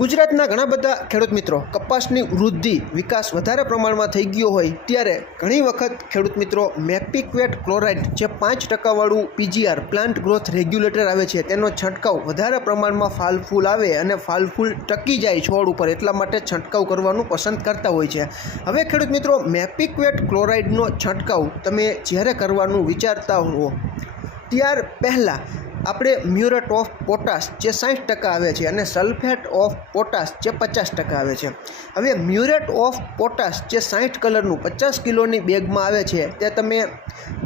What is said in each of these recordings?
ગુજરાતના ઘણા બધા ખેડૂત મિત્રો કપાસની વૃદ્ધિ વિકાસ વધારે પ્રમાણમાં થઈ ગયો હોય ત્યારે ઘણી વખત ખેડૂત મિત્રો મેપિક્વેટ ક્લોરાઇડ જે પાંચ ટકાવાળું પીજીઆર પ્લાન્ટ ગ્રોથ રેગ્યુલેટર આવે છે, તેનો છંટકાવ વધારે પ્રમાણમાં ફાલફૂલ આવે અને ફાલફૂલ ટકી જાય છોડ ઉપર એટલા માટે છંટકાવ કરવાનું પસંદ કરતા હોય છે. હવે ખેડૂત મિત્રો, મેપિક્વેટ ક્લોરાઇડનો છંટકાવ તમે જ્યારે કરવાનું વિચારતા હો, ત્યાર પહેલાં આપણે મ્યુરેટ ઓફ પોટાશ જે સાઠ ટકા આવે છે અને સલ્ફેટ ઓફ પોટાશ જે પચાસ ટકા આવે છે. હવે મ્યુરેટ ઓફ પોટાશ જે સાઠ કલરનું પચાસ કિલોની બેગમાં આવે છે તે તમે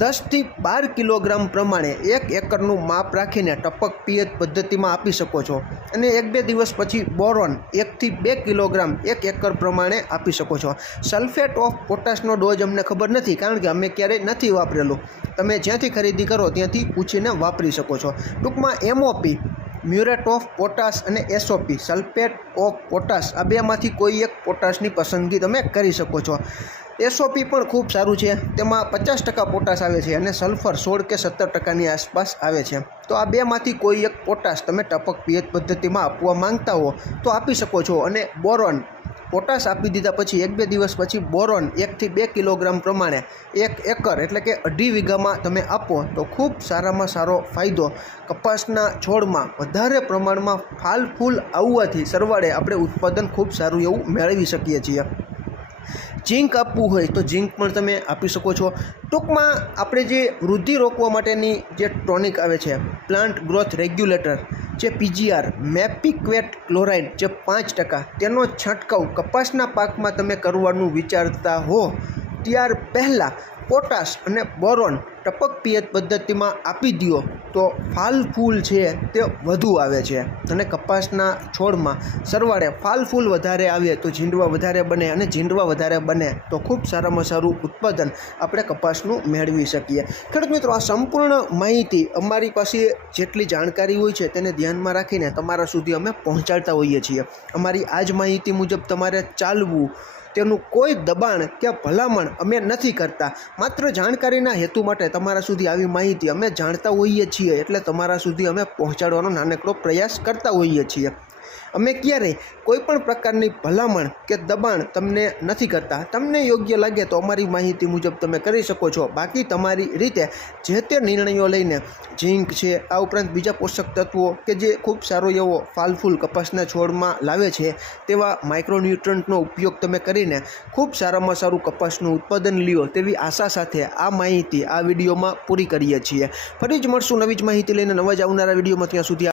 દસથી બાર કિલોગ્રામ પ્રમાણે એક એકરનું માપ રાખીને ટપક પિયત પદ્ધતિમાં આપી શકો છો. અને એક બે દિવસ પછી બોરોન એકથી બે કિલોગ્રામ એક એકર પ્રમાણે આપી શકો છો. સલ્ફેટ ઓફ પોટાશનો ડોઝ અમને ખબર નથી કારણ કે અમે ક્યારેય નથી વાપરેલું. તમે જ્યાંથી ખરીદી કરો ત્યાંથી પૂછીને વાપરી શકો છો. ટૂંકમાં એમઓપી મ્યુરેટ ઓફ પોટાશ અને એસઓપી સલ્ફેટ ઓફ પોટાશ, આ બેમાંથી કોઈ એક પોટાશની પસંદગી તમે કરી શકો છો. એસઓપી પણ ખૂબ સારું છે. તેમાં પચાસ ટકા પોટાશ આવે છે અને સલ્ફર સોળ કે સત્તર ટકાની આસપાસ આવે છે. તો આ બેમાંથી કોઈ એક પોટાશ તમે ટપક પિયત પદ્ધતિમાં આપવા માંગતા હો તો આપી શકો છો અને બોરોન પોટાશ આપી દીધા પછી એક બે દિવસ પછી બોરોન એકથી બે કિલોગ્રામ પ્રમાણે એક એકર એટલે કે અઢી વીઘામાં તમે આપો તો ખૂબ સારામાં સારો ફાયદો. કપાસના છોડમાં વધારે પ્રમાણમાં ફાલ ફૂલ આવવાથી સરવાળે આપણે ઉત્પાદન ખૂબ સારું એવું મેળવી શકીએ છીએ. ઝીંક આપવું હોય તો ઝીંક પણ તમે આપી શકો છો. ટૂંકમાં આપણે જે વૃદ્ધિ રોકવા માટેની જે ટોનિક આવે છે, પ્લાન્ટ ગ્રોથ રેગ્યુલેટર, જે પીજીઆર, મેપિક્વેટ ક્લોરાઇડ જે પાંચ ટકા, તેનો છંટકાવ કપાસના પાકમાં તમે કરવાનું વિચારતા હો. ત્યાર પહેલાં પોટાશ અને બોરોન ટપક પિયત પદ્ધતિમાં આપી દો તો ફાલ ફૂલ છે તે વધુ આવે છે. અને કપાસના છોડમાં સરવાળે ફાલ ફૂલ વધારે આવે તો ઝીંડવા વધારે બને અને ઝીંડવા વધારે બને તો ખૂબ સારામાં સારું ઉત્પાદન આપણે કપાસનું મેળવી શકીએ. ખેડૂત મિત્રો, આ સંપૂર્ણ માહિતી અમારી પાસે જેટલી જાણકારી હોય છે તેને ધ્યાનમાં રાખીને તમારા સુધી અમે પહોંચાડતા હોઈએ છીએ. અમારી આ જ માહિતી મુજબ તમારે ચાલવું તેનું કોઈ દબાણ કે ભલામણ અમે નથી કરતા. માત્ર જાણકારીના હેતુ માટે તમારા સુધી આવી માહિતી અમે જાણતા હોઈએ છીએ, એટલે તમારા સુધી અમે પહોંચાડવાનો નાનકડો પ્રયાસ કરતા હોઈએ છીએ. અમે ક્યારેય કોઈ પણ પ્રકારની ભલામણ કે દબાણ તમને નથી કરતા. તમને યોગ્ય લાગે તો અમારી માહિતી મુજબ તમે કરી શકો છો. બાકી તમારી રીતે જે તે નિર્ણયો લઈને ઝીંક છે, આ ઉપરાંત બીજા પોષક તત્વો કે જે ખૂબ સારો એવો ફાલફૂલ કપાસના છોડમાં લાવે છે, તેવા માઇક્રોન્યુટ્રન્ટનો ઉપયોગ તમે કરીને ખૂબ સારામાં સારું કપાસનું ઉત્પાદન લ્યો તેવી આશા સાથે આ માહિતી આ વિડીયોમાં પૂરી કરીએ છીએ. ફરી જ મળશું નવી જ માહિતી લઈને નવા જ આવનારા વિડીયોમાં. ત્યાં સુધી